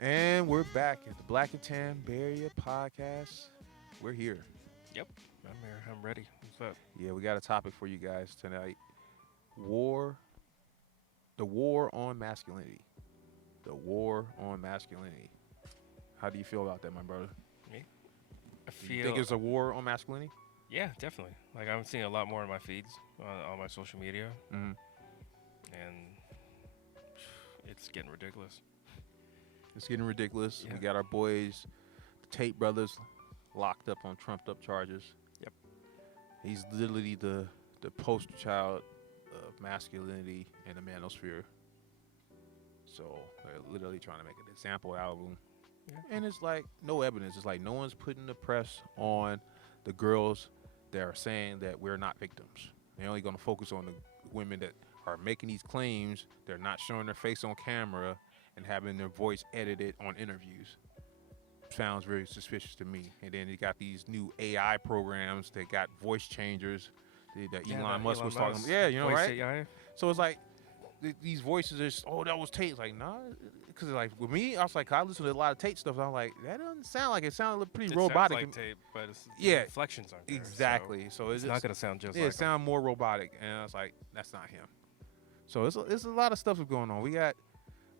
And we're back at the Black and Tan Barrier Podcast. We're here. Yep, I'm here. I'm ready. What's up? Yeah, we got a topic for you guys tonight. War, the war on masculinity. The war on masculinity. How do you feel about that, my brother? Me? I Do you think feel, it's a war on masculinity? yeah, definitely. Like I'm seeing a lot more in my feeds on my social media, Mm-hmm. and it's getting ridiculous. It's getting ridiculous. Yeah. We got our boys, the Tate brothers, locked up on trumped up charges. Yep. He's literally the poster child of masculinity in the manosphere. So they're literally trying to make an example album. Yeah. And it's like no evidence. It's like no one's putting the press on the girls that are saying that we're not victims. They're only going to focus on the women that are making these claims. They're not showing their face on camera and having their voice edited on interviews. Sounds very suspicious to me. And then you got these new AI programs that got voice changers that Yeah, Elon that Musk Elon was talking Musk about. Yeah, you know, voice right? AI. So it's like these voices are just, oh, that was Tate. It's like, nah. Because like with me, I was like, I listen to a lot of Tate stuff. And I'm like, that doesn't sound like it. Sounded pretty It robotic. sounds like tape, but the Yeah, inflections aren't there. exactly. So So it's it's just, not gonna sound just yeah, like it sound more robotic. And I was like, that's not him. So it's a lot of stuff that's going on. We got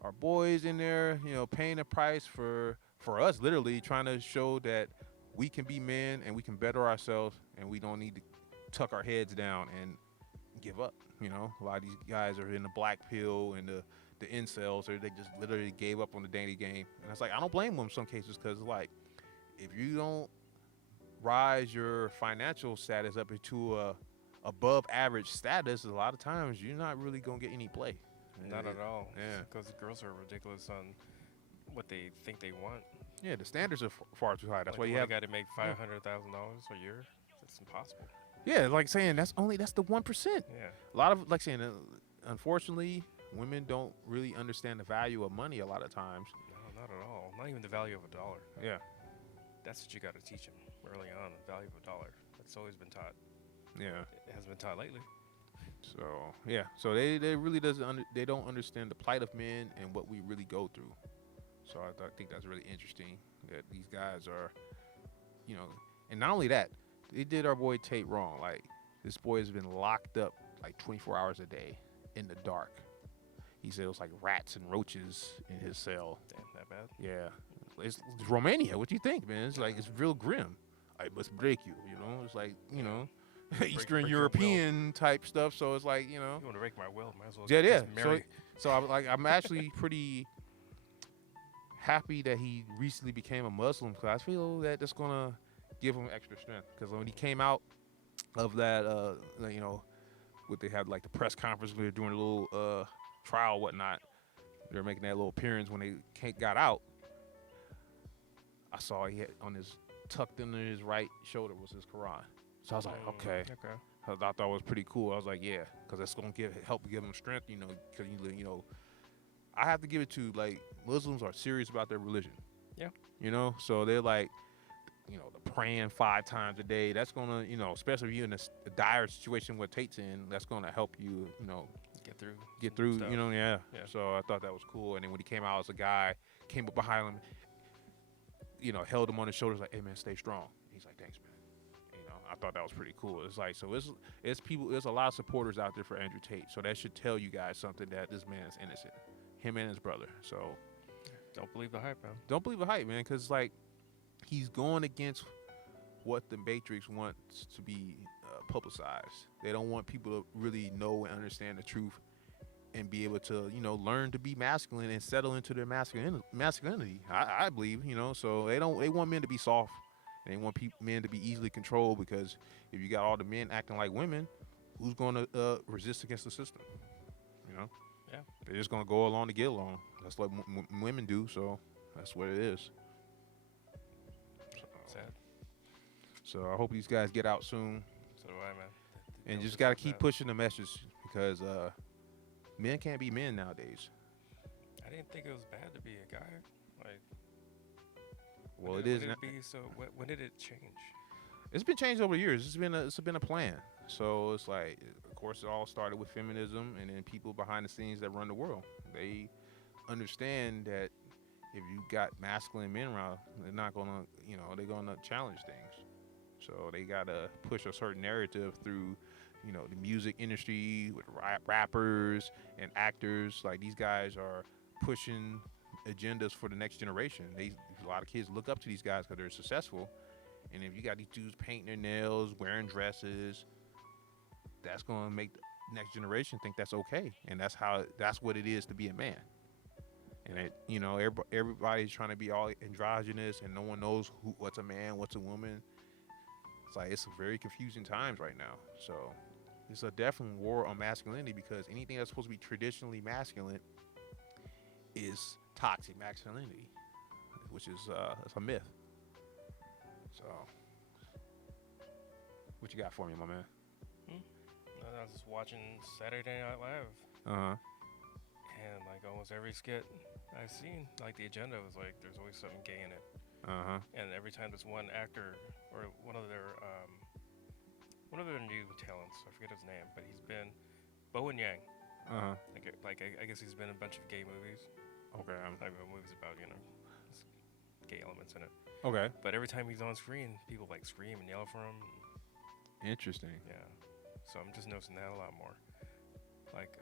our boys in there, you know, paying the price for us, literally trying to show that we can be men and we can better ourselves and we don't need to tuck our heads down and give up. You know, a lot of these guys are in the black pill and the incels, or they just literally gave up on the dating game. And it's like I don't blame them in some cases because like if you don't rise your financial status up into a above average status, a lot of times you're not really gonna get any play. not at all. Yeah. Because girls are ridiculous on what they think they want. Yeah, the standards are far too high. That's Like why you you want have. a guy to make $500,000 a year. That's impossible. Yeah, like saying that's the 1%. Yeah. A lot of like saying, unfortunately, women don't really understand the value of money a lot of times. No, not at all. Not even the value of a dollar. Yeah, That's what you got to teach them early on. The value of a dollar. That's always been taught. yeah. It hasn't been taught lately. So yeah, so they really they don't understand the plight of men and what we really go through. So I think that's really interesting that these guys are, you know, and not only that, they did our boy Tate wrong. Like this boy has been locked up like 24 hours a day in the dark. He said it was like rats and roaches in his cell. Damn, that bad? Yeah, it's Romania. What do you think, man? It's like it's real grim. I must break you. You know, it's like Eastern break your will. European type stuff. So it's like You want to break my will? Might as well yeah, yeah. just marry. So I'm actually pretty happy that he recently became a Muslim because I feel that that's gonna give him extra strength. Because when he came out of that, what they had like the press conference, we were doing a little trial, whatnot. They were making that little appearance when they got out. I saw he had on his tucked under his right shoulder was his Quran. So I was like, okay. Okay. I thought it was pretty cool. I was like, yeah, because that's gonna help give him strength, because I have to give it to like Muslims are serious about their religion. Yeah. So they're like, the praying 5 times a day. That's gonna, especially if you're in a dire situation where Tate's in, that's gonna help you, Get get through, stuff. yeah. Yeah. So I thought that was cool. And then when he came out as a guy, came up behind him, held him on his shoulders like, hey man, stay strong. He's like, thanks, man. I thought that was pretty cool. It's like, so it's people, there's a lot of supporters out there for Andrew Tate. So that should tell you guys something that this man is innocent. Him and his brother. So Don't believe the hype, man. don't believe the hype, man, because like he's going against what the Matrix wants to be publicized. They don't want people to really know and understand the truth and be able to, learn to be masculine and settle into their masculinity. I believe, so they want men to be soft. They want men to be easily controlled because if you got all the men acting like women, who's going to resist against the system? Yeah. They're just going to go along to get along. That's what women do, so that's what it is. Sad. So I hope these guys get out soon. So do I, man. And just got to keep pushing the message because men can't be men nowadays. I didn't think it was bad to be a guy. Like, Well, when it did- is. When did it be so? When did it change? It's been changed over the years. It's been a plan. So it's like, of course, it all started with feminism, and then people behind the scenes that run the world. They understand that if you got masculine men around, they're not gonna, they're gonna challenge things. So they gotta push a certain narrative through, the music industry with rappers and actors. Like these guys are pushing agendas for the next generation. A lot of kids look up to these guys because they're successful. And if you got these dudes painting their nails, wearing dresses, that's gonna make the next generation think that's okay, and that's what it is to be a man. And everybody's trying to be all androgynous, and no one knows what's a man, what's a woman. It's very confusing times right now. So it's a definite war on masculinity, because anything that's supposed to be traditionally masculine is toxic masculinity, which is it's a myth. So what you got for me, my man? I was just watching Saturday Night Live, and like almost every skit I've seen, like the agenda was like there's always something gay in it. And every time there's one actor or one of their new talents, I forget his name, but he's been Bowen Yang. I guess he's been in a bunch of gay movies. Okay. Like movies about gay elements in it. Okay. But every time he's on screen, people like scream and yell for him. Interesting. Yeah. So I'm just noticing that a lot more. Like,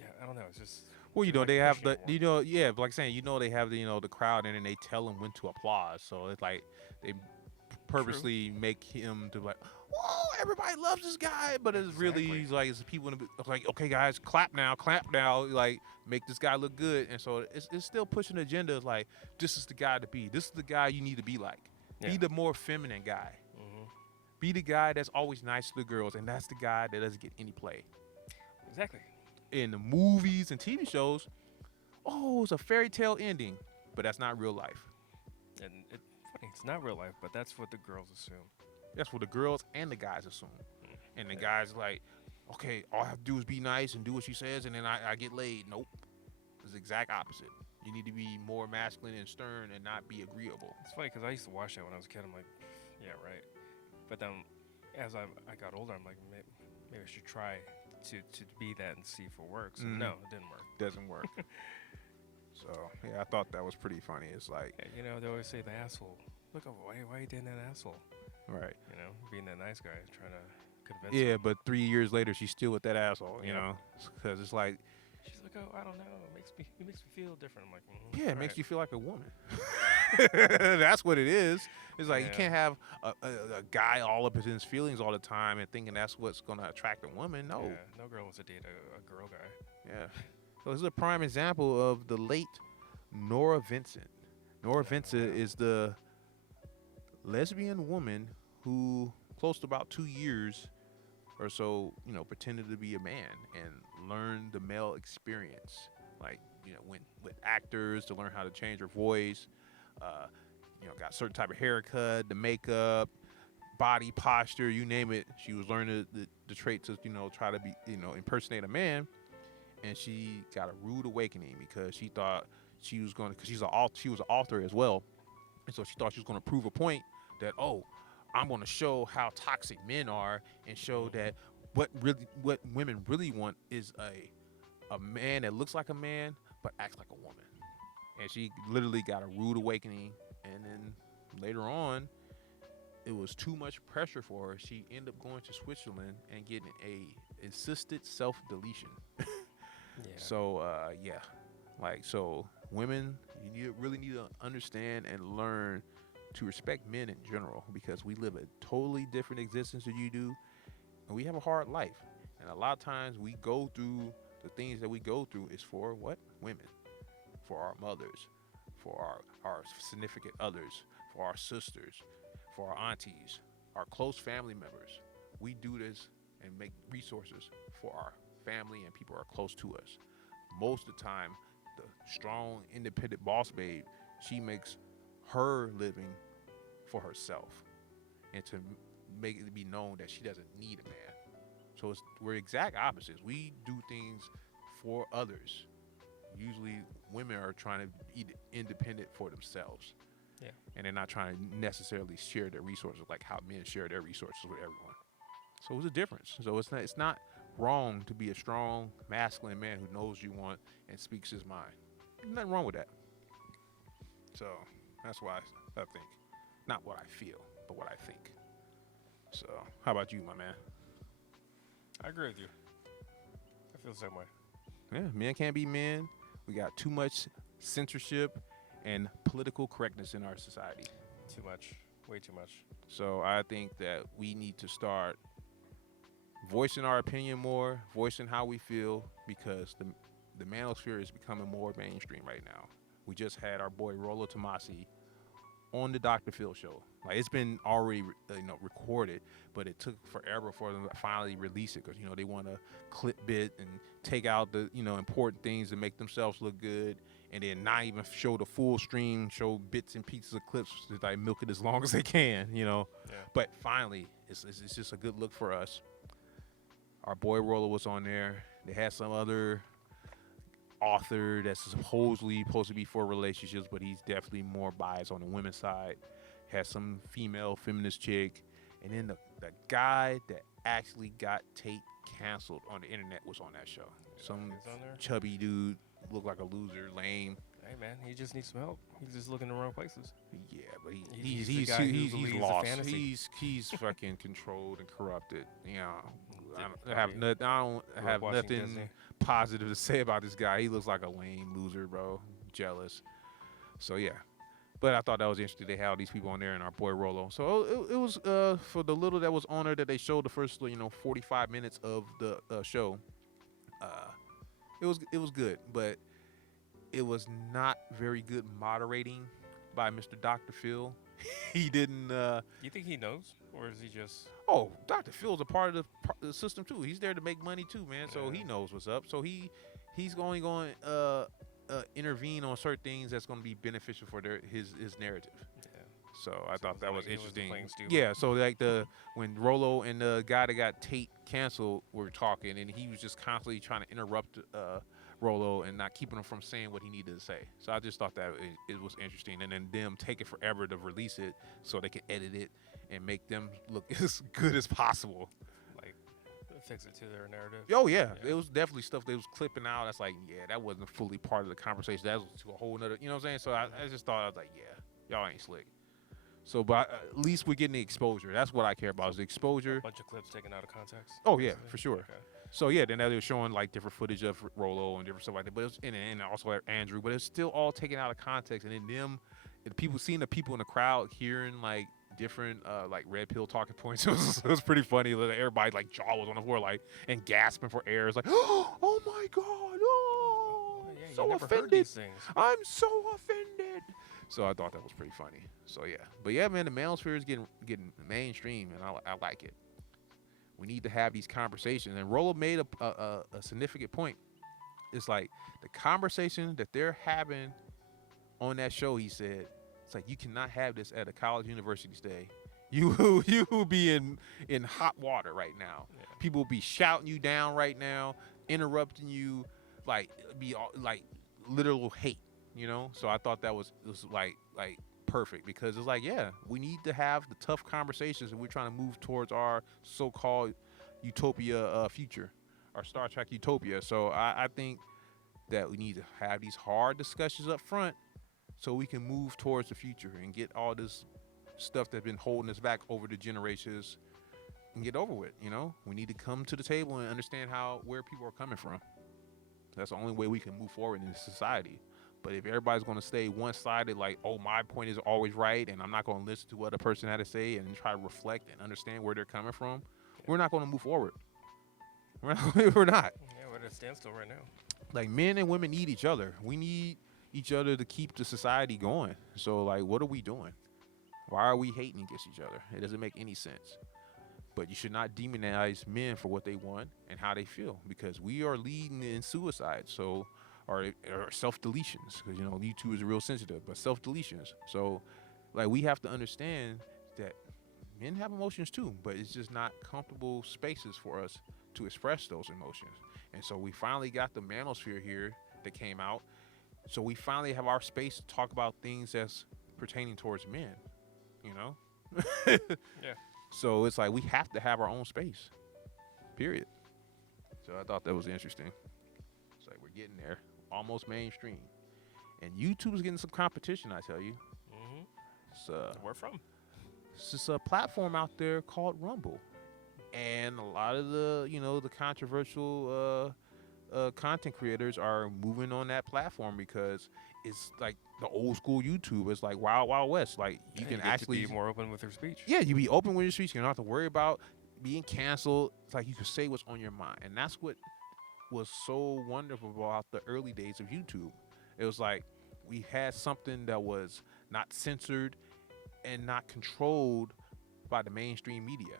yeah, I don't know. It's just. Well, like they have pushing it more. like saying, they have the crowd in, and they tell him when to applause. So it's like they purposely make him to like, whoa, everybody loves this guy, but it's really it's people in the, like, okay, guys, clap now, like make this guy look good, and so it's still pushing the agenda. Like, this is the guy to be. This is the guy you need to be like. Yeah. Be the more feminine guy. Be the guy that's always nice to the girls, and that's the guy that doesn't get any play. Exactly. In the movies and TV shows, it's a fairy tale ending, but that's not real life. And it's not real life, but that's what the girls assume. That's what the girls and the guys assume. And the guys like, okay, all I have to do is be nice and do what she says, and then I get laid. Nope. It's the exact opposite. You need to be more masculine and stern and not be agreeable. It's funny because I used to watch that when I was a kid. I'm like, yeah, right. But then as I got older, I'm like, maybe I should try to be that and see if it works. And no, it didn't work. Doesn't work. So, yeah, I thought that was pretty funny. It's like... Yeah, they always say the asshole. Look, why are you dating that asshole? Right. Being that nice guy, trying to convince Yeah, him. but 3 years later, she's still with that asshole, you know? Because it's like... She's like, oh, I don't know. It makes me feel different. I'm like, yeah, it makes you feel like a woman. That's what it is. It's like you can't have a guy all up in his feelings all the time and thinking that's what's going to attract a woman. No. Yeah, no girl wants to date a girl guy. Yeah. So this is a prime example of the late Nora Vincent. Nora Vincent is the lesbian woman who, close to about 2 years or so, pretended to be a man and learned the male experience. Like, went with actors to learn how to change her voice. Got a certain type of haircut, the makeup, body posture, you name it. She was learning the traits to, try to be, impersonate a man. And she got a rude awakening because she thought she was going to, because she was an author as well. And so she thought she was going to prove a point that, I'm going to show how toxic men are and show that what women really want is a man that looks like a man but acts like a woman. And she literally got a rude awakening, and then later on it was too much pressure for her. She ended up going to Switzerland and getting a assisted self-deletion. So so women, you really need to understand and learn to respect men in general, because we live a totally different existence than you do, and we have a hard life. And a lot of times we go through the things that we go through is for what? Women. For our mothers, for our significant others, for our sisters, for our aunties, our close family members. We do this and make resources for our family and people who are close to us. Most of the time, the strong, independent boss babe, she makes her living for herself and to make it be known that she doesn't need a man. So we're exact opposites. We do things for others. Usually women are trying to be independent for themselves. Yeah. And they're not trying to necessarily share their resources like how men share their resources with everyone. So it's a difference. So it's not wrong to be a strong, masculine man who knows you want and speaks his mind. There's nothing wrong with that. So that's why I think, not what I feel, but what I think. So how about you, my man? I agree with you. I feel the same way. Yeah, men can't be men. We got too much censorship and political correctness in our society. Too much. Way too much. So I think that we need to start voicing our opinion more, voicing how we feel, because the manosphere is becoming more mainstream right now. We just had our boy Rollo Tomasi on the Dr. Phil show. Like, it's been already recorded, but it took forever for them to finally release it, because they want to clip bit and take out the important things to make themselves look good, and then not even show the full stream, show bits and pieces of clips to like milk it as long as they can. Yeah. But finally, it's just a good look for us. Our boy Rollo was on there. They had some other author that's supposedly supposed to be for relationships, but he's definitely more biased on the women's side. Has some female feminist chick, and then the guy that actually got Tate canceled on the internet was on that show. Some chubby dude, looked like a loser, lame. Hey man, he just needs some help. He's just looking in the wrong places. Yeah, but he's he's lost. He's fucking controlled and corrupted. I don't have nothing positive to say about this guy. He looks like a lame loser, bro. Jealous. So yeah, but I thought that was interesting. They had all these people on there, and our boy Rollo. So it was for the little that was on there that they showed the first 45 minutes of the show. It was good, but it was not very good moderating by Mr. Dr. Phil. He didn't. You think he knows, or is he just? Oh, Dr. Phil's a part of the system too. He's there to make money too, man. So he knows what's up. So he's only going intervene on certain things that's going to be beneficial for his narrative. Yeah. So I thought that was interesting. Yeah. So like when Rollo and the guy that got Tate canceled were talking, and he was just constantly trying to interrupt Rollo and not keeping him from saying what he needed to say. So I just thought that it was interesting, and then them taking forever to release it so they can edit it and make them look as good as possible. Like, fix it to their narrative. Oh yeah, it was definitely stuff they was clipping out. That's like, yeah, that wasn't fully part of the conversation. That was to a whole nother, you know what I'm saying? So I just thought, I was like, yeah, y'all ain't slick. So, but at least we're getting the exposure. That's what I care about, is the exposure. A bunch of clips taken out of context. Oh yeah, for sure. Okay. So yeah, then they were showing like different footage of Rollo and different stuff like that. But it was, and also Andrew, but it's still all taken out of context. And then people seeing the people in the crowd hearing like different like red pill talking points. It was pretty funny. Everybody like jaw was on the floor like and gasping for air. It's like, oh my god, yeah, so offended. I'm so offended. So I thought that was pretty funny. So yeah, but yeah, man, the manosphere is getting mainstream, and I like it. We need to have these conversations. And Rollo made a significant point. It's like the conversation that they're having on that show, he said, it's like, you cannot have this at a college university today. You will be in hot water right now. Yeah. People will be shouting you down right now, interrupting you, like be like literal hate, So I thought that was like perfect, because it's like, yeah, we need to have the tough conversations, and we're trying to move towards our so-called utopia future, our Star Trek utopia. So I think that we need to have these hard discussions up front so we can move towards the future and get all this stuff that's been holding us back over the generations and get over with. We need to come to the table and understand where people are coming from. That's the only way we can move forward in society. But if everybody's going to stay one-sided, like, oh, my point is always right, and I'm not going to listen to what a person had to say and try to reflect and understand where they're coming from, we're not going to move forward. We're not. Yeah, we're at a standstill right now. Like, men and women need each other. We need each other to keep the society going. So, like, what are we doing? Why are we hating against each other? It doesn't make any sense. But you should not demonize men for what they want and how they feel, because we are leading in suicide. So... Or self-deletions, because YouTube is real sensitive, but self-deletions. So like, we have to understand that men have emotions too, but it's just not comfortable spaces for us to express those emotions. And so we finally got the manosphere here that came out, so we finally have our space to talk about things that's pertaining towards men, Yeah. So it's like, we have to have our own space, period. So I thought that was interesting. It's like, we're getting there. Almost mainstream. And YouTube is getting some competition, I tell you. Where from? It's just a platform out there called Rumble. And a lot of the, the controversial content creators are moving on that platform because it's like the old school YouTube. It's like Wild Wild West. Like you can actually be more open with your speech. Yeah, you be open with your speech. You don't have to worry about being canceled. It's like you can say what's on your mind, and that's what was so wonderful about the early days of YouTube. It was like we had something that was not censored and not controlled by the mainstream media.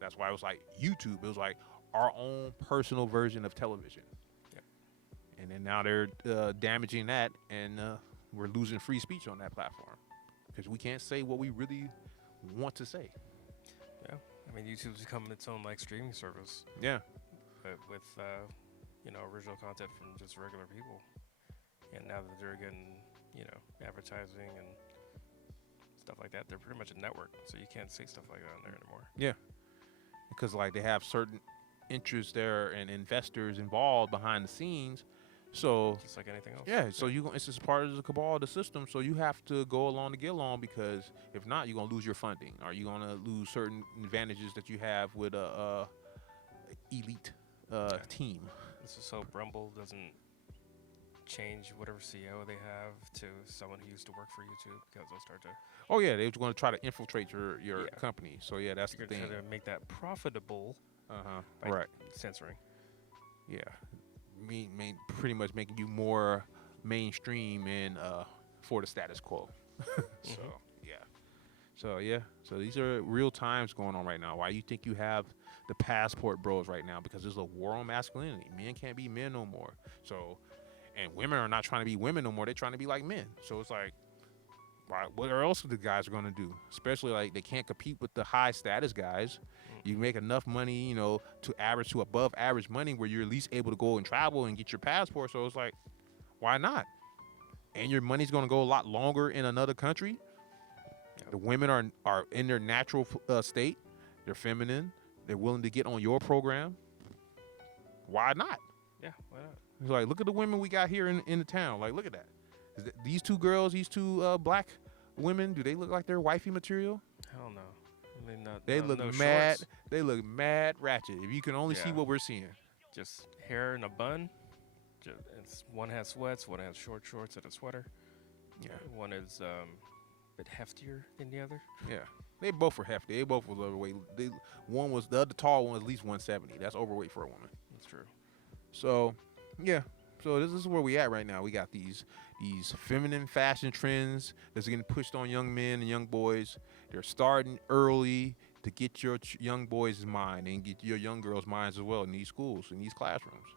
That's why it was like YouTube. It was like our own personal version of television. Yep. And then now they're damaging that, and we're losing free speech on that platform because we can't say what we really want to say. Yeah, I mean, YouTube's becoming its own like streaming service. Yeah. But with original content from just regular people, and now that they're getting advertising and stuff like that, they're pretty much a network, so you can't say stuff like that on there anymore. Yeah, because like they have certain interests there and investors involved behind the scenes, so just like anything else. Yeah, so it's just part of the cabal of the system. So you have to go along to get along, because if not, you're gonna lose your funding, or you're gonna lose certain advantages that you have with a elite team. This is so Rumble doesn't change whatever CEO they have to someone who used to work for YouTube, because they'll start to. Oh yeah, they're going to try to infiltrate your company. So yeah, that's the thing. Try to make that profitable. By right. Censoring. Yeah, pretty much making you more mainstream and for the status quo. So these are real times going on right now. Why you think you have the passport bros right now? Because there's a war on masculinity. Men can't be men no more. So, and women are not trying to be women no more. They're trying to be like men. So it's like, why? What else are the guys are going to do? Especially like they can't compete with the high status guys. You make enough money, to average to above average money where you're at least able to go and travel and get your passport. So it's like, why not? And your money's going to go a lot longer in another country. The women are in their natural state. They're feminine. They're willing to get on your program. Why not? Yeah, why not? It's like, look at the women we got here in the town. Like, look at that. These two girls, these two black women, do they look like they're wifey material? Hell no. I mean, they look mad. Shorts. They look mad ratchet. If you can only see what we're seeing. Just hair in a bun. One has sweats. One has short shorts and a sweater. Yeah. One is a bit heftier than the other. Yeah. They both were hefty. They both was overweight. The other tall one was at least 170. That's overweight for a woman. That's true. So, yeah. So this is where we at right now. We got these feminine fashion trends that's getting pushed on young men and young boys. They're starting early to get your young boys' mind and get your young girls' minds as well in these schools, in these classrooms.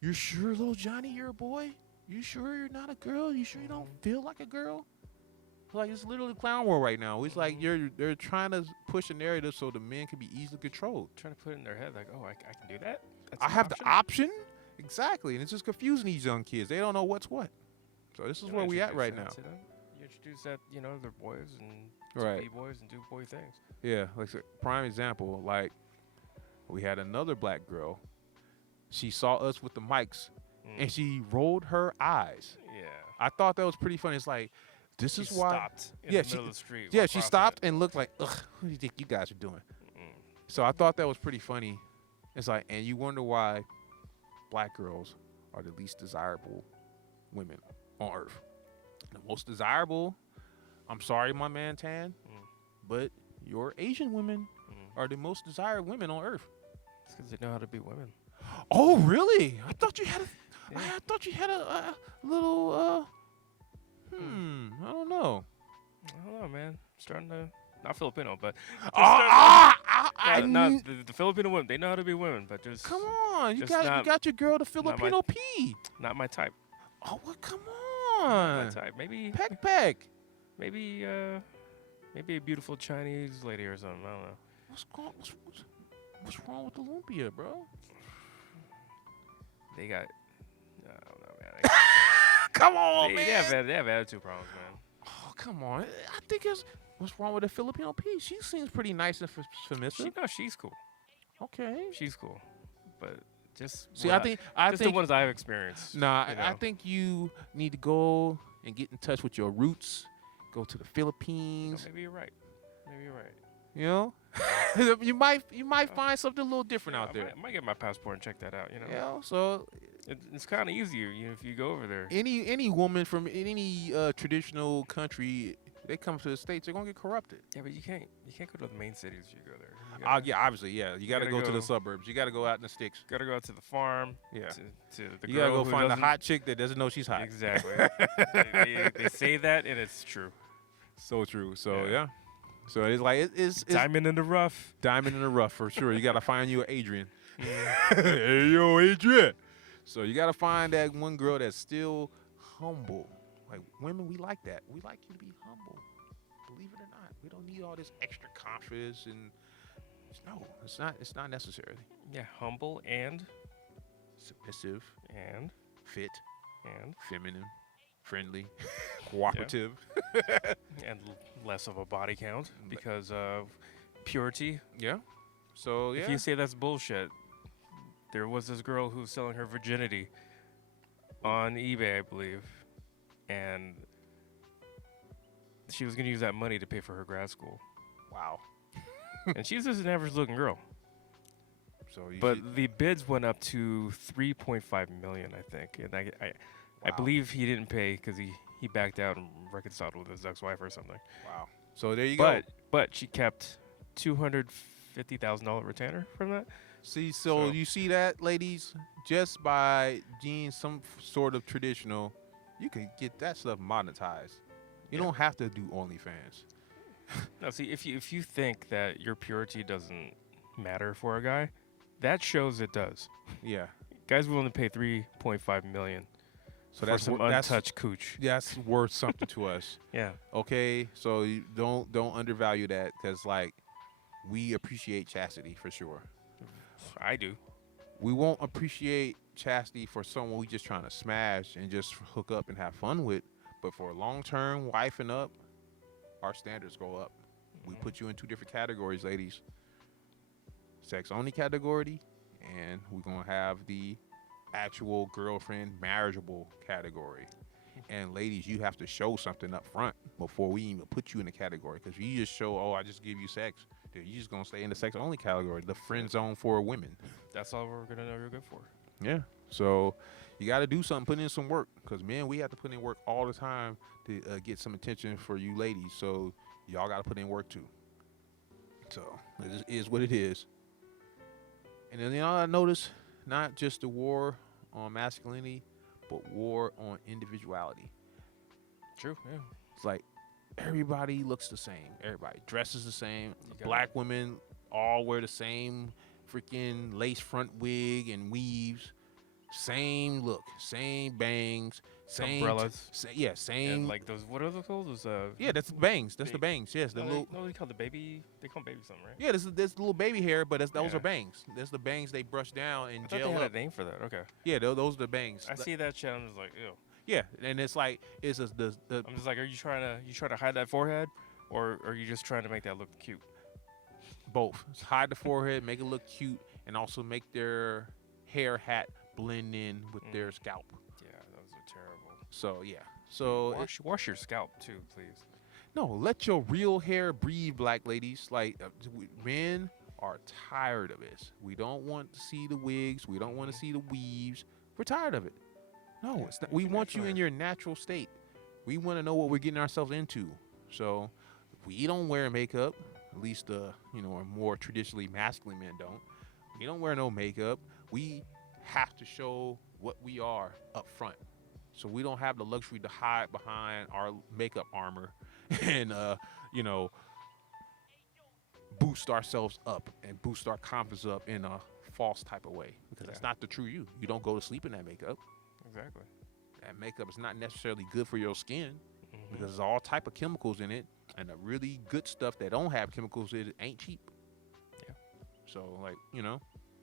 You sure, little Johnny, you're a boy? You sure you're not a girl? You sure you don't feel like a girl? Like, it's literally clown world right now. It's like they're trying to push a narrative so the men can be easily controlled. Trying to put it in their head like, oh, I can do that? I have the option? Exactly. And it's just confusing these young kids. They don't know what's what. So this is where we at right now. You introduce that, they're boys and be boys and do boy things. Yeah, like prime example, like we had another black girl. She saw us with the mics and she rolled her eyes. Yeah. I thought that was pretty funny. It's like, this is why. Stopped in the middle of the street. Yeah, she stopped and looked like, ugh, what do you think you guys are doing? So I thought that was pretty funny. It's like, and you wonder why black girls are the least desirable women on earth. The most desirable, I'm sorry, my man Tan, but your Asian women are the most desired women on earth. It's because they know how to be women. Oh, really? I thought you had a little I don't know. I don't know, man. Starting to not Filipino, but the Filipino women, they know how to be women, but just come on, you got your girl the Filipino P. Not my type. Oh, well, come on. Not my type. Maybe peck. Maybe a beautiful Chinese lady or something. I don't know. What's wrong with the lumpia, bro? They got. I don't know, man. Come on, man. They have attitude problems, man. Oh, come on. I think what's wrong with the Filipino P? She seems pretty nice and submissive. She's cool. Okay. She's cool, but Just See, what I just think the ones I've experienced. nah, you I know? think you need to go and get in touch with your roots. Go to the Philippines. Maybe you're right. Maybe you're right. You know, you might find something a little different out there. I might get my passport and check that out. You know. You know, so It's kind of easier, if you go over there. any woman from any traditional country, they come to the States, they're gonna get corrupted. Yeah, but you can't go to the main cities if you go there. Yeah, obviously, yeah. You got to go to the suburbs. You got to go out in the sticks. Gotta go out to the farm. Yeah. To the You girl got to go who find the doesn't- hot chick that doesn't know she's hot. Exactly. they say that, and it's true. So true. So Yeah. yeah. So it's like it's Diamond in the rough. diamond in the rough for sure. You got to find you an Adrian. Hey yo, Adrian. So you got to find that one girl that's still humble. Like women, we like that. We like you to be humble. Believe it or not, we don't need all this extra confidence and no, it's not necessary. Yeah, humble and Submissive, fit, and feminine, friendly, cooperative. and less of a body count because of purity. Yeah. So yeah. If you say that's bullshit, there was this girl who was selling her virginity on eBay, I believe, and she was gonna use that money to pay for her grad school. Wow. And she's just an average-looking girl. So you But should- the bids went up to 3.5 million, I think, and I Wow. believe he didn't pay because he backed out and reconciled with his ex-wife or something. Wow. So there you go. But she kept $250,000 retainer from that. See, so So- you see that, ladies? Just by being some sort of traditional, you can get that stuff monetized. You Yeah. don't have to do OnlyFans. No, see, if you think that your purity doesn't matter for a guy, that shows it does. Yeah. Guys willing to pay 3.5 million So for that's some that's untouched cooch. that's worth something to us. Yeah, Okay, so you don't undervalue that because like we appreciate chastity for sure. I do. We won't appreciate chastity for someone we just trying to smash and just hook up and have fun with, but for long term wifing up, our standards go up. We put you in two different categories, ladies. Sex only category, and we're gonna have the actual girlfriend marriageable category. And ladies, you have to show something up front before we even put you in the category. Because if you just show, oh, I just give you sex, then you just gonna stay in the sex only category, the friend zone for women. That's all we're gonna know you're good for. Yeah. So you got to do something, put in some work. Because men, we have to put in work all the time to get some attention for you ladies. So y'all got to put in work too. So it is what it is. And then I notice not just the war on masculinity, but war on individuality. True. Yeah. It's like everybody looks the same. Everybody dresses the same. got Black women all wear the same freaking lace front wig and weaves. Same look, same bangs, same Umbrellas. same. And like those, what are those called? Those Yeah, that's the bangs. That's the big- bangs. Yes, the little. No, they call the baby. They call baby something, right? Yeah, this little baby hair, but those Yeah. are bangs. That's the bangs they brush down and I thought they gel had up. a name for that. Okay. Yeah, those are the bangs. I see that shit. I'm just like, ew. Yeah, and it's like it's just the I'm just like, are you trying to hide that forehead, or are you just trying to make that look cute? both. It's hide the forehead, make it look cute, and also make their hair hat blend in with their scalp. Yeah, those are terrible. So yeah. So Wash your scalp too, please. no, let your real hair breathe, black ladies. Like men are tired of this. We don't want to see the wigs. We don't want to see the weaves. We're tired of it. No, it's not. We your want natural you in hair. your natural state. We want to know what we're getting ourselves into. So we don't wear makeup. At least more traditionally masculine men don't. We don't wear no makeup. We have to show what we are up front. So we don't have the luxury to hide behind our makeup armor and boost ourselves up and boost our confidence up in a false type of way, because that's not the true you. You don't go to sleep in that makeup. Exactly. That makeup is not necessarily good for your skin Mhm. because there's all type of chemicals in it, and the really good stuff that don't have chemicals in it ain't cheap. Yeah. So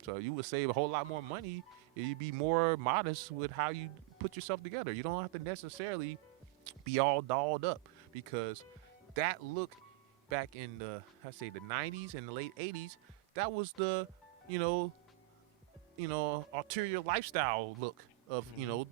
so you would save a whole lot more money if you'd be more modest with how you put yourself together. You don't have to necessarily be all dolled up, because that look back in the 90s and the late 80s, that was the ulterior lifestyle look of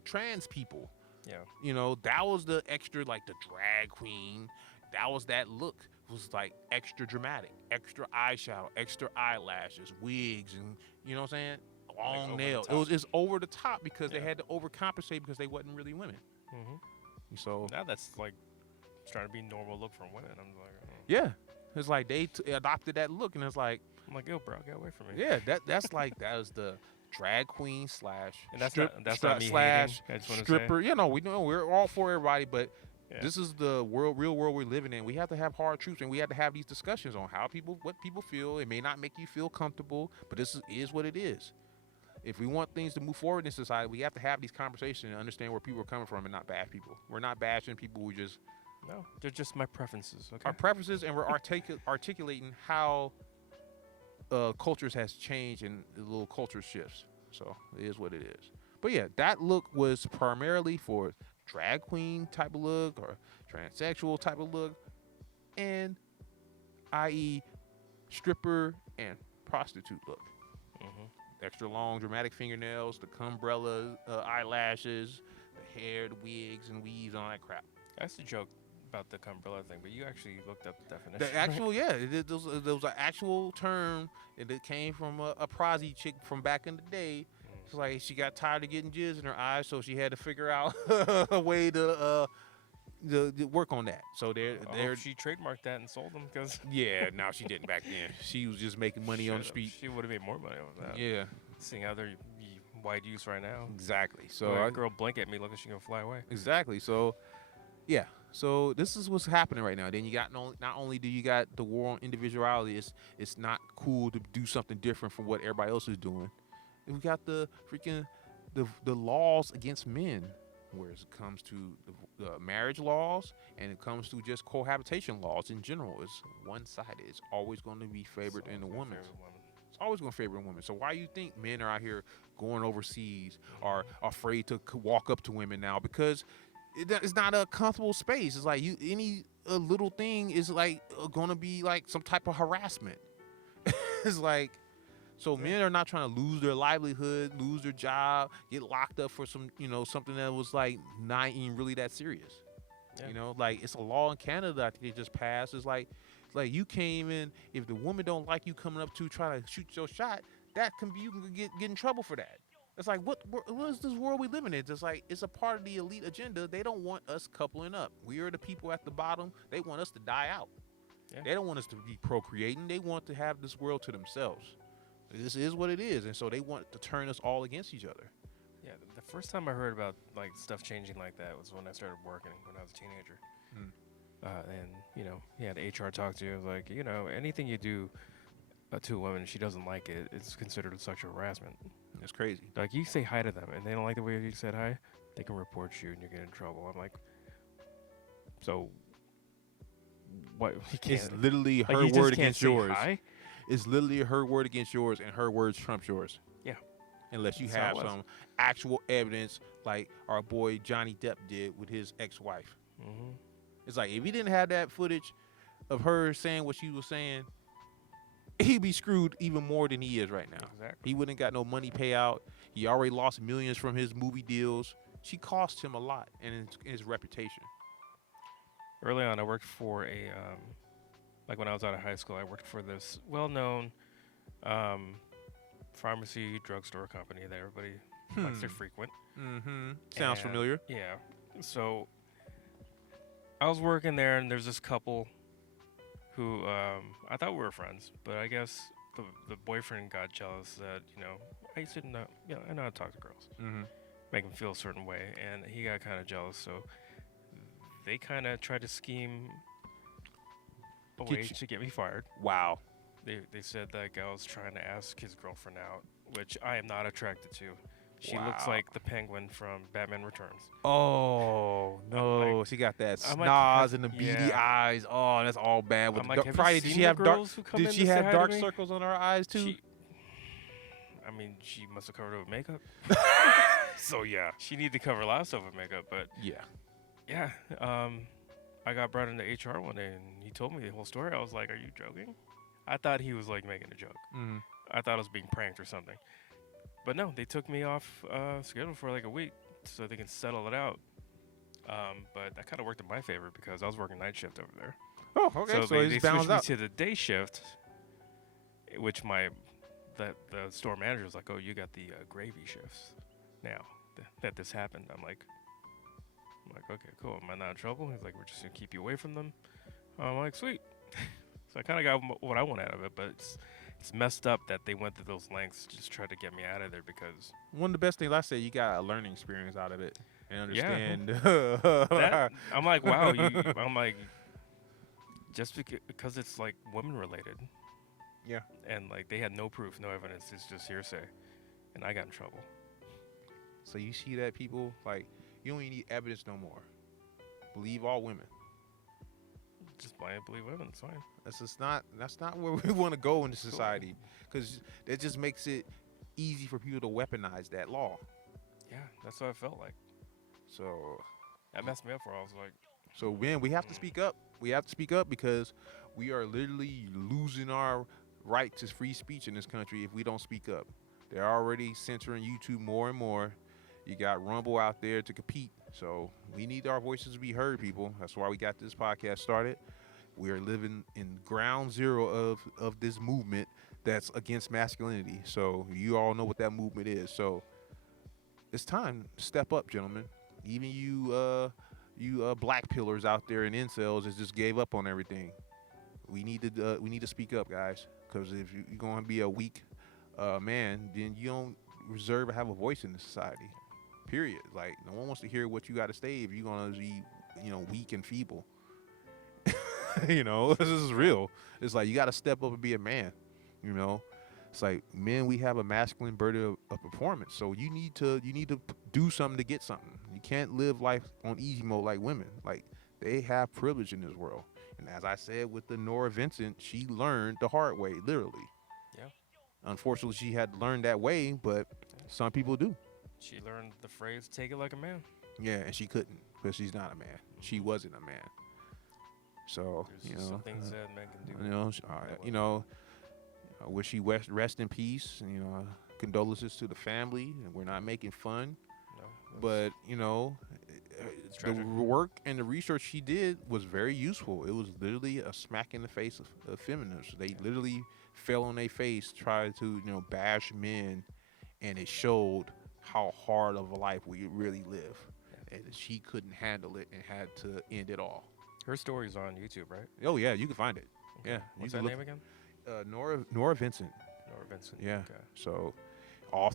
trans people. Yeah. That was the extra, like the drag queen. That was that look. It was like extra dramatic, extra eyeshadow, extra eyelashes, wigs, and you know what I'm saying? Long Like nails. It's over the top because they had to overcompensate because they wasn't really women. Mm-hmm. So now that's like trying to be normal look for women. I'm like, yeah, it's like they adopted that look, and it's like, I'm like, yo, bro, get away from me. Yeah, that's like that was the drag queen slash and that's strip, not me slash hating. I just want to stripper. say, You know, we know we're all for everybody, but this is the real world we're living in. We have to have hard truths, and we have to have these discussions on what people feel. It may not make you feel comfortable, but this is what it is. If we want things to move forward in society, we have to have these conversations and understand where people are coming from and not bash people. We're not bashing people. We just no, they're just my preferences. Okay, our preferences, and we're articulating how cultures has changed and the little culture shifts. So it is what it is. But yeah, that look was primarily for drag queen type of look or transsexual type of look, and i.e. stripper and prostitute look. Extra long dramatic fingernails, the cumbrella eyelashes, the hair, the wigs and weaves, and all that crap. I used to joke about the cumbrella thing, but you actually looked up the definition. The actual, yeah, there was an actual term, and it came from a prosy chick from back in the day. It's like she got tired of getting jizz in her eyes, so she had to figure out a way to work on that. So she trademarked that and sold them because yeah, no, she didn't back then. She was just making money on the street. She would have made more money on that. Yeah, seeing how they're wide use right now. Exactly. So a girl blink at me, look, she gonna fly away. Exactly. So yeah. So this is what's happening right now. Then you got not only do you got the war on individuality, it's not cool to do something different from what everybody else is doing. And we got the freaking the laws against men, whereas it comes to the marriage laws and it comes to just cohabitation laws in general. It's one-sided. It's always going to be favored in the woman. It's always going to favor a woman. So why you think men are out here going overseas or afraid to walk up to women now? Because it's not a comfortable space. It's like any little thing is like going to be like some type of harassment. It's like, so men are not trying to lose their livelihood, lose their job, get locked up for some, something that was like not even really that serious. Yeah. Like it's a law in Canada I think they just passed. It's like you came in, if the woman don't like you coming up to try to shoot your shot, you can get in trouble for that. It's like, what is this world we living in? It's like, it's a part of the elite agenda. They don't want us coupling up. We are the people at the bottom. They want us to die out. Yeah. They don't want us to be procreating. They want to have this world to themselves. This is what it is. And so they want to turn us all against each other. Yeah, the first time I heard about like stuff changing like that was when I started working when I was a teenager. And, he had HR talk to you. Like, anything you do to a woman, she doesn't like it, it's considered sexual harassment. It's crazy. Like, you say hi to them, and they don't like the way you said hi, they can report you, and you get in trouble. I'm like, so what? It's literally her word against yours. Hi? It's literally her word against yours, and her words trumps yours. Yeah. Unless you have some actual evidence, like our boy Johnny Depp did with his ex-wife. Mm-hmm. It's like, if he didn't have that footage of her saying what she was saying, he'd be screwed even more than he is right now. Exactly. He wouldn't got no money payout. He already lost millions from his movie deals. She cost him a lot and his reputation. Early on, I worked for like when I was out of high school, I worked for this well-known pharmacy drugstore company that everybody likes to frequent. Mm-hmm. Sounds familiar. Yeah. So I was working there, and there's this couple who I thought we were friends, but I guess the boyfriend got jealous that, I used to know, I know how to talk to girls, make them feel a certain way, and he got kind of jealous, so they kind of tried to scheme a way to get me fired. Wow. They said that guy was trying to ask his girlfriend out, which I am not attracted to. She looks like the Penguin from Batman Returns. Oh, no. Like, she got that snaz and the beady eyes. Oh, that's all bad. With Friday, did she have dark circles on her eyes, too? She must have covered it with makeup. So, yeah. She needed to cover a lot of stuff with makeup, but... Yeah. Yeah. I got brought into HR one day, and he told me the whole story. I was like, are you joking? I thought he was, like, making a joke. Mm-hmm. I thought I was being pranked or something. But no, they took me off schedule for like a week so they can settle it out. But that kind of worked in my favor because I was working night shift over there. Oh, okay. So So they it's switched balanced me out. to the day shift, which the store manager was like, "Oh, you got the gravy shifts now that this happened." I'm like, okay, cool. Am I not in trouble? He's like, we're just gonna keep you away from them. I'm like, sweet. So I kind of got what I want out of it, but it's messed up that they went to those lengths to just try to get me out of there because One of the best things I said, you got a learning experience out of it and yeah, understand. that I'm like, wow, I'm like, just because it's like women related. Yeah. And like they had no proof, no evidence. It's just hearsay, and I got in trouble. So you see that, people, like, you don't even need evidence no more. Believe all women. Just blind believe women. It's fine. That's not where we want to go in the society, because that just makes it easy for people to weaponize that law. Yeah, that's what I felt like. So that messed me up for. I was like, so man, we have to speak up. We have to speak up because we are literally losing our right to free speech in this country if we don't speak up. They're already censoring YouTube more and more. You got Rumble out there to compete. So we need our voices to be heard, people. That's why we got this podcast started. We are living in ground zero of this movement that's against masculinity. So you all know what that movement is. So it's time to step up, gentlemen. Even you black pillars out there and incels that just gave up on everything. We need to speak up, guys. Because if you're going to be a weak man, then you don't reserve or have a voice in the society. Period. Like, no one wants to hear what you got to say if you're gonna be, weak and feeble. This is real. It's like you got to step up and be a man. It's like, men, we have a masculine burden of performance. So you need to do something to get something. You can't live life on easy mode like women. Like, they have privilege in this world. And as I said with the Nora Vincent, she learned the hard way, literally. yeah. Unfortunately, she had to learn that way, but some people do. She learned the phrase "take it like a man." Yeah, and she couldn't because she's not a man. She wasn't a man. So There's some things that men can do. Wish she rest in peace. Condolences to the family. And we're not making fun, No, but the tragic. work and the research she did was very useful. It was literally a smack in the face of feminists. They literally fell on their face, tried to bash men, and it showed how hard of a life we really live. Yeah. And she couldn't handle it and had to end it all. Her story's on YouTube, right? Oh yeah, you can find it. Okay. Yeah, What's you that can name again? Nora Vincent. Nora Vincent. Yeah. Okay. So,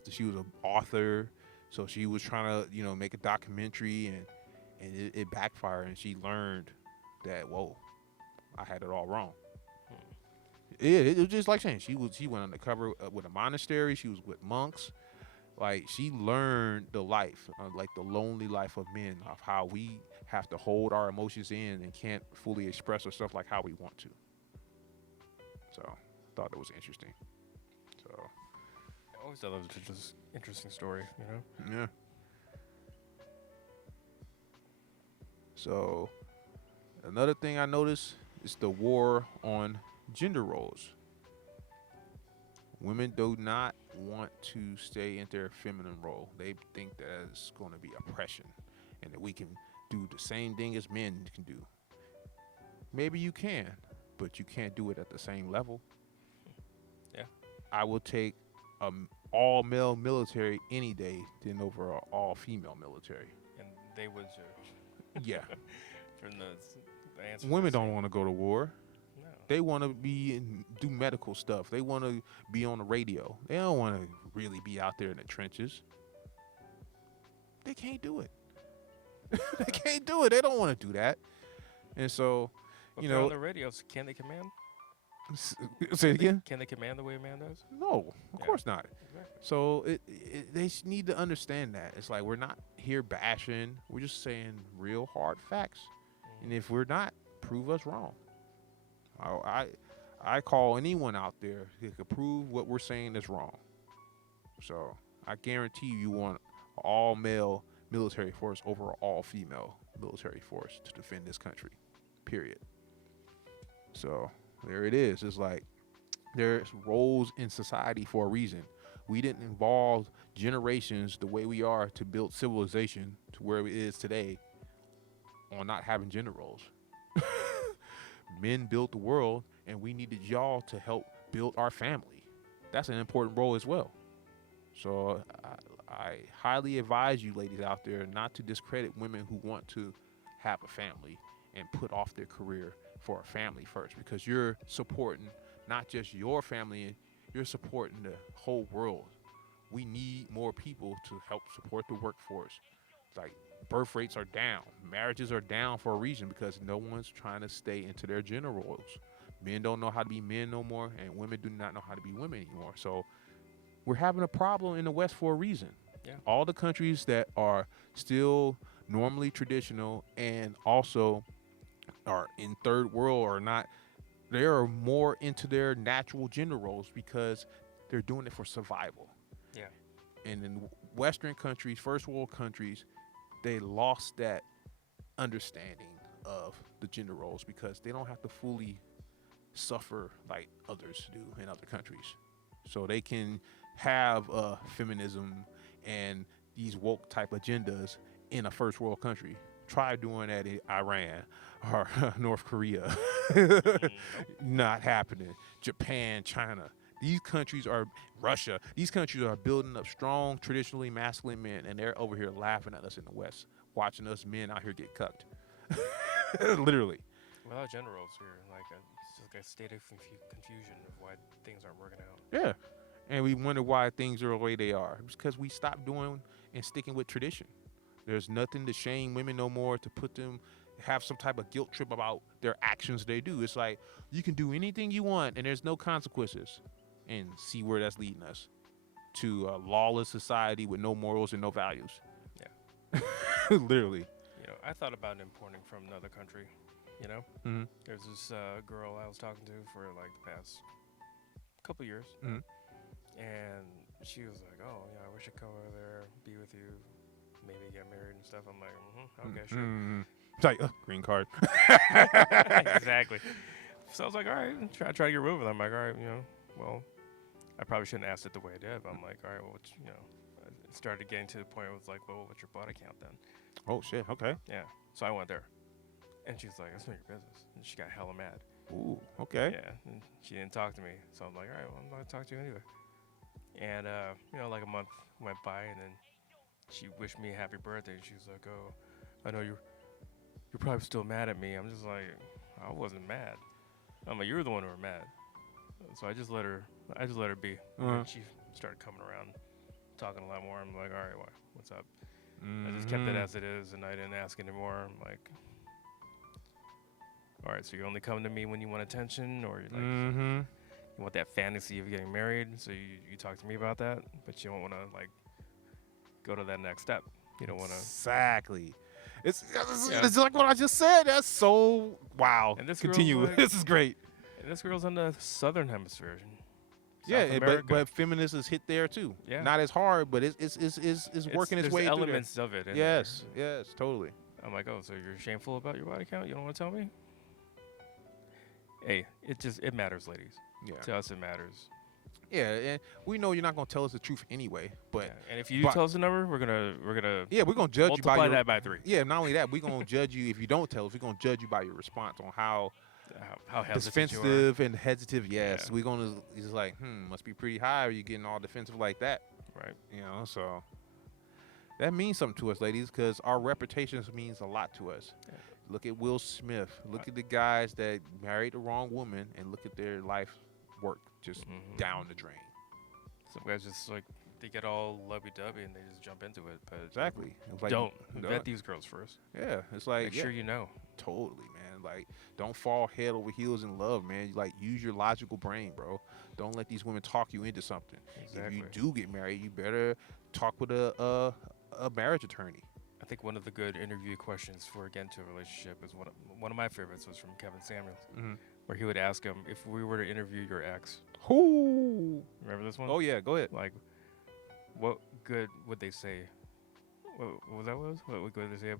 she was an author. So she was trying to make a documentary, and it backfired, and she learned that, whoa, I had it all wrong. It was just like saying she went undercover with a monastery. She was with monks. Like, she learned the life, like the lonely life of men, of how we have to hold our emotions in and can't fully express ourselves like how we want to. So I thought that was interesting. So I always thought that was just an interesting story, yeah. So another thing I noticed is the war on gender roles. Women do not want to stay in their feminine role. They think that it's going to be oppression and that we can do the same thing as men can do. Maybe you can, but you can't do it at the same level. Yeah. I will take all-male military any day than over an all-female military. And they would Yeah. From the answer. Women don't want to go to war. No. They want to do medical stuff. They want to be on the radio. They don't want to really be out there in the trenches. They can't do it. They can't do it. They don't want to do that. And so, But they're on the radios. Can they command? say it again? Can they command the way a man does? No, of course not. Exactly. So they need to understand that. It's like, we're not here bashing. We're just saying real hard facts. And if we're not, prove us wrong. I call anyone out there who can prove what we're saying is wrong. So I guarantee you want all male military force over all female military force to defend this country. Period. So there it is. It's like, there's roles in society for a reason. We didn't involve generations the way we are to build civilization to where it is today on not having gender roles. Men built the world, and we needed y'all to help build our family. That's an important role as well. So I highly advise you ladies out there not to discredit women who want to have a family and put off their career for a family first, because you're supporting not just your family, you're supporting the whole world. We need more people to help support the workforce. Like, birth rates are down, marriages are down for a reason, because no one's trying to stay into their gender roles. Men don't know how to be men no more, and women do not know how to be women anymore. So we're having a problem in the West for a reason. Yeah. All the countries that are still normally traditional and also are in third world or not, they are more into their natural gender roles because they're doing it for survival. Yeah. And in Western countries, first world countries, they lost that understanding of the gender roles because they don't have to fully suffer like others do in other countries. So they can have feminism and these woke type agendas in a first world country. Try doing that in Iran or North Korea. Not happening. Japan, China. These countries are, Russia, these countries are building up strong, traditionally masculine men, and they're over here laughing at us in the West, watching us men out here get cucked. Literally. Without gender roles here, it's just like a state of confusion of why things aren't working out. Yeah. And we wonder why things are the way they are. It's because we stopped doing and sticking with tradition. There's nothing to shame women no more, to put them, have some type of guilt trip about their actions they do. It's like, you can do anything you want and there's no consequences. And see where that's leading us, to a lawless society with no morals and no values. Yeah. Literally. I thought about importing from another country, Mm-hmm. There's this girl I was talking to for like the past couple years. Mm-hmm. And she was like, oh, yeah, I wish I'd come over there, be with you, maybe get married and stuff. I'm like, okay, sure. Mm-hmm. It's like, green card. Exactly. So I was like, all right, try to get rid of it. I'm like, all right, well, I probably shouldn't ask it the way I did, but I'm like, all right, well, it started getting to the point where it was like, well, what's your body count then? Oh, shit, okay. Yeah. So I went there. And she was like, that's not your business. And she got hella mad. Ooh, okay. Yeah. And she didn't talk to me. So I'm like, all right, well, I'm not going to talk to you anyway. And, like a month went by, and then she wished me a happy birthday. And she was like, oh, I know you're probably still mad at me. I'm just like, I wasn't mad. I'm like, you're the one who were mad. So I just let her be. And she started coming around, talking a lot more. I'm like, all right, what's up? I just kept it as it is, and I didn't ask anymore. I'm like, all right, so you're only coming to me when you want attention, or you want that fantasy of getting married, so you talk to me about that, but you don't want to go to that next step. You don't want to. Exactly. It's like what I just said. That's so wow. And this continue. This is great. And this girl's in the southern hemisphere. Yeah, but feminists is hit there too. Yeah. Not as hard, but it's working its way through there. There's elements of it. Yes, totally. I'm like, oh, so you're shameful about your body count? You don't want to tell me? Hey, it matters, ladies. Yeah. To us, it matters. Yeah, and we know you're not gonna tell us the truth anyway. But and if you tell us the number, we're gonna we're gonna judge you by multiply that by 3. Yeah, not only that, we're gonna judge you if you don't tell us. We're gonna judge you by your response on how defensive and hesitant. Yes, we're gonna. It's like, must be pretty high, or you getting all defensive like that, right? So that means something to us, ladies, because our reputation means a lot to us. Yeah. Look at Will Smith. Look at the guys that married the wrong woman, and look at their life work just down the drain. Some guys just they get all lovey-dovey and they just jump into it. But exactly. Don't vet these girls first. Yeah, it's like make sure you know. Totally, man. Like, don't fall head over heels in love, man. Use your logical brain, bro. Don't let these women talk you into something. Exactly. If you do get married, you better talk with a marriage attorney. I think one of the good interview questions for getting to a relationship is one of my favorites was from Kevin Samuels, where he would ask him, if we were to interview your ex. Who? Remember this one? Oh yeah, go ahead. Like, what good would they say? What would they say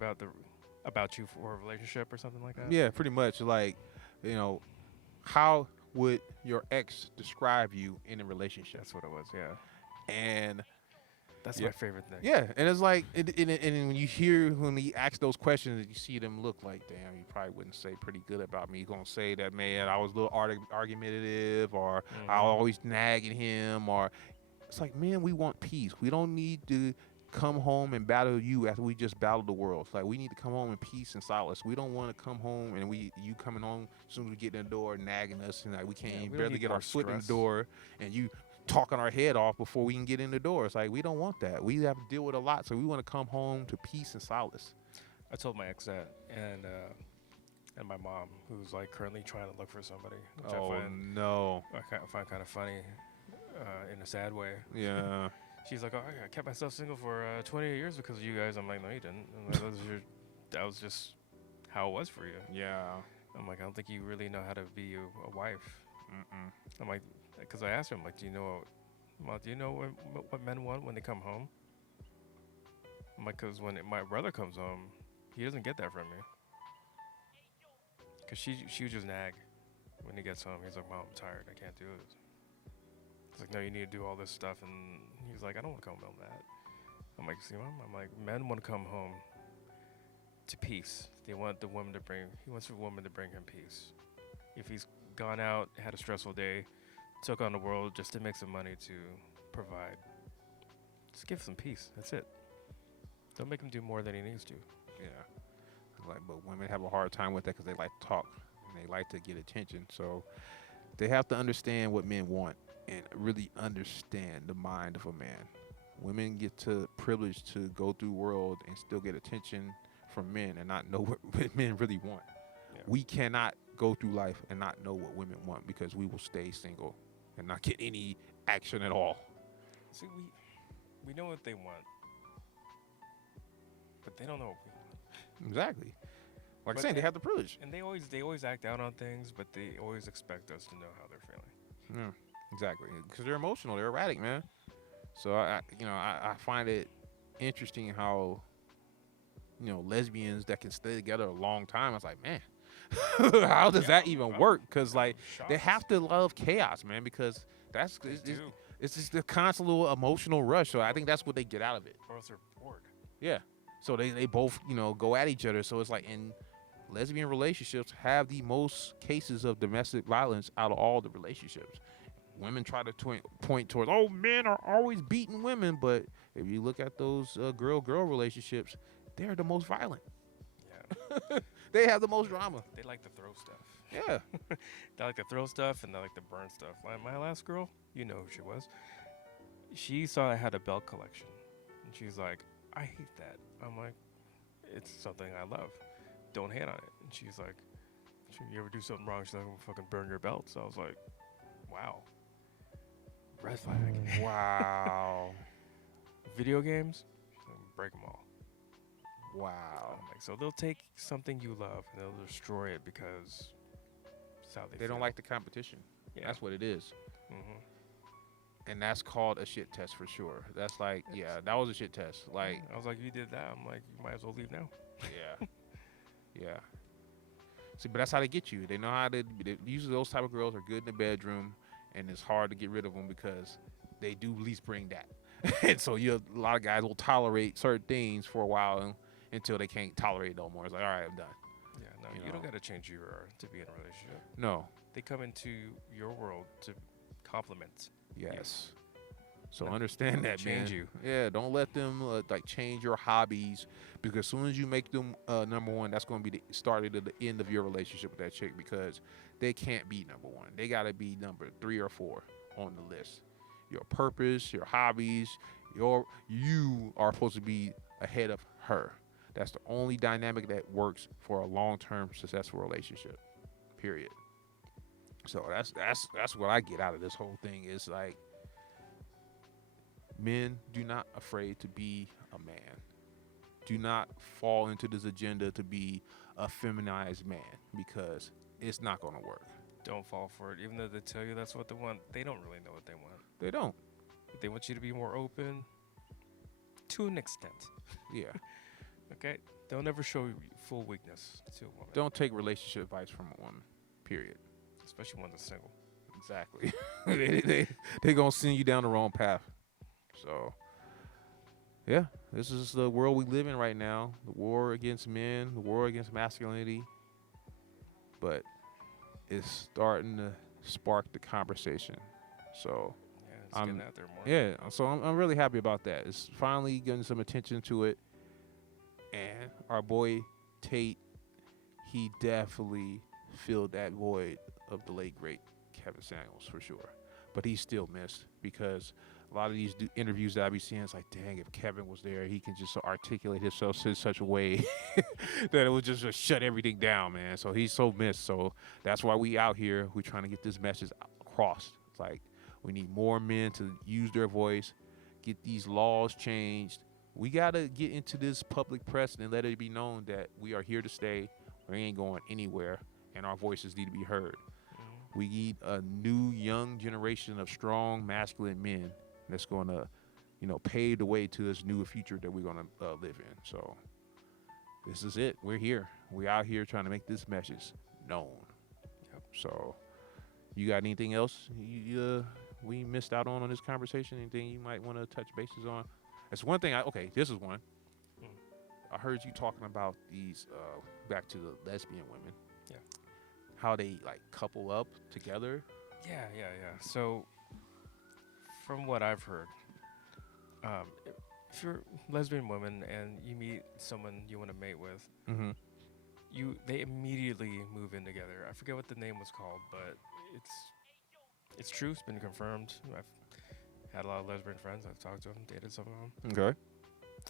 about you for a relationship or something like that? Yeah, pretty much. Like, how would your ex describe you in a relationship? That's what it was. Yeah. And That's my favorite thing. yeah, and it's like, and when you hear when he asks those questions, you see them look like, damn, you probably wouldn't say pretty good about me. He's gonna say that, man, I was a little argumentative, or I was always nagging him, or it's like, man, we want peace. We don't need to come home and battle you after we just battled the world. It's like, we need to come home in peace and solace. We don't want to come home and you coming home as soon as we get in the door nagging us, and like we can't barely get our foot in the door, and you talking our head off before we can get in the door. It's like, we don't want that. We have to deal with a lot, so we want to come home to peace and solace. I told my ex that, and my mom, who's like currently trying to look for somebody, which I find kind of funny, in a sad way. Yeah. She's like, oh, I kept myself single for 28 years because of you guys. I'm like, no, you didn't. I'm like, that was just how it was for you. Yeah. I'm like, I don't think you really know how to be a wife. I'm like, because I asked her, I'm like, do you know what men want when they come home? I'm like, because when my brother comes home, he doesn't get that from me. Because she would just nag when he gets home. He's like, Mom, I'm tired. I can't do it. It's like, no, you need to do all this stuff. And he's like, I don't want to come home that. I'm like, see, Mom? I'm like, men want to come home to peace. He wants the woman to bring him peace. If he's gone out, had a stressful day, took on the world just to make some money to provide, just give some peace. That's it. Don't make him do more than he needs to. Yeah. Like, but women have a hard time with that because they like to talk and they like to get attention. So they have to understand what men want and really understand the mind of a man. Women get to privilege to go through the world and still get attention from men and not know what men really want. Yeah. We cannot go through life and not know what women want because we will stay single and not get any action at all. See, we know what they want, but they don't know what we want. Exactly. Like I'm saying, they have the privilege. And they always act out on things, but they always expect us to know how they're feeling. Yeah. Exactly, because they're emotional, they're erratic, man. So I find it interesting how, lesbians that can stay together a long time. I was like, man, how does that even work? Because like they have to love chaos, man. Because it's just the constant little emotional rush. So I think that's what they get out of it. Or else they're bored. Yeah. So they both go at each other. So it's like in lesbian relationships have the most cases of domestic violence out of all the relationships. Women try to point towards, oh, men are always beating women. But if you look at those girl-girl relationships, they're the most violent. Yeah. They have the most drama. They like to throw stuff. Yeah. They like to throw stuff and they like to burn stuff. Like my last girl, you know who she was. She saw I had a belt collection. And she's like, I hate that. I'm like, it's something I love. Don't hate on it. And she's like, you ever do something wrong? She's like, I'm gonna fucking burn your belt. So I was like, wow. Red flag. Wow. Video games, break them all. Wow. Like, so they'll take something you love and they'll destroy it because that's how they don't like the competition. Yeah. That's what it is. Mm-hmm. And that's called a shit test for sure. That's like, yeah, that was a shit test. Like, I was like, you did that. I'm like, you might as well leave now. Yeah. Yeah. See, but that's how they get you. They know how to. Usually, those type of girls are good in the bedroom, and it's hard to get rid of them because they do at least bring that. And so, a lot of guys will tolerate certain things for a while until they can't tolerate it no more. It's like, all right, I'm done. Yeah, no, you don't got to change who you are to be in a relationship. No. They come into your world to complement. Yes. You. So understand that, man. Change you. Yeah, don't let them change your hobbies, because as soon as you make them number one, that's going to be the start of the end of your relationship with that chick, because they can't be number one. They got to be number 3 or 4 on the list. Your purpose, your hobbies, you are supposed to be ahead of her. That's the only dynamic that works for a long-term successful relationship. Period. So that's what I get out of this whole thing is like, men, do not afraid to be a man. Do not fall into this agenda to be a feminized man, because it's not going to work. Don't fall for it. Even though they tell you that's what they want, they don't really know what they want. They don't. They want you to be more open to an extent. Yeah. Okay? They'll never show you full weakness to a woman. Don't take relationship advice from a woman. Period. Especially when they're single. Exactly. They going to send you down the wrong path. So, yeah, this is the world we live in right now. The war against men, the war against masculinity. But it's starting to spark the conversation. So, Yeah, it's getting out there more. yeah, so I'm really happy about that. It's finally getting some attention to it. And our boy Tate, he definitely filled that void of the late great Kevin Samuels for sure. But he's still missed because a lot of these interviews that I be seeing, it's like, dang, if Kevin was there, he can just articulate himself in such a way that it would just shut everything down, man. So he's so missed. So that's why we out here. We're trying to get this message across. It's like we need more men to use their voice, get these laws changed. We got to get into this public press and let it be known that we are here to stay. We ain't going anywhere, and our voices need to be heard. We need a new, young generation of strong, masculine men that's going to, pave the way to this new future that we're going to live in. So this is it. We're here. We're out here trying to make this message known. Yep. So you got anything else we missed out on this conversation? Anything you might want to touch bases on? That's one thing. This is one. I heard you talking about these, back to the lesbian women. Yeah. How they like couple up together. Yeah. So, from what I've heard, if you're a lesbian woman and you meet someone you want to mate with, they immediately move in together. I forget what the name was called, but it's true. It's been confirmed. I've had a lot of lesbian friends. I've talked to them, dated some of them. Okay.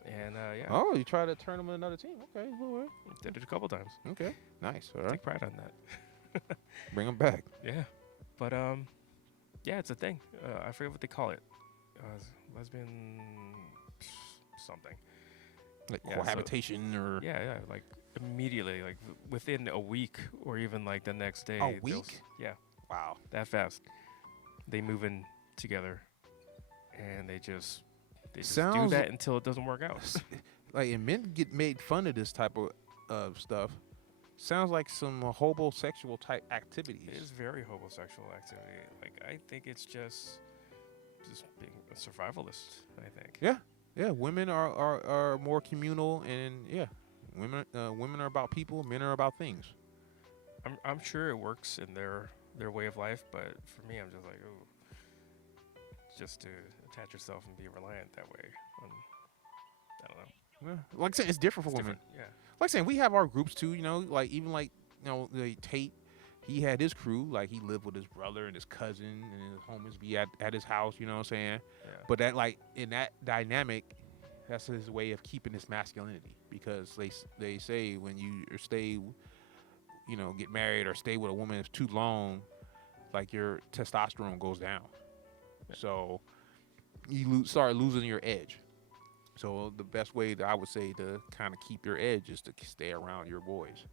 And yeah. Oh, you try to turn them to another team. Okay, well, did it a couple times. Okay, nice. All right. Take pride on that. Bring them back. Yeah, but yeah, it's a thing. I forget what they call it. Lesbian something. Like cohabitation or like immediately, like within a week or even like the next day. A week? Yeah. Wow. That fast. They move in together, and they just do that until it doesn't work out. Like, and men get made fun of this type of stuff. Sounds like some homosexual type activities. It is very homosexual activity. Like, I think it's just being a survivalist, I think. Yeah. Women are more communal, and women are about people. Men are about things. I'm sure it works in their way of life, but for me, I'm just like, ooh, just to attach yourself and be reliant that way. I don't know. Yeah. Like I said, it's different for women. Yeah. Like saying we have our groups too, like even like Tate, he had his crew, like he lived with his brother and his cousin and his homies be at his house, you know what I'm saying? Yeah. But that, like, in that dynamic, that's his way of keeping his masculinity, because they say when you get married or stay with a woman too long, like your testosterone goes down. Yeah. So you start losing your edge. So the best way that I would say to kind of keep your edge is to stay around your boys.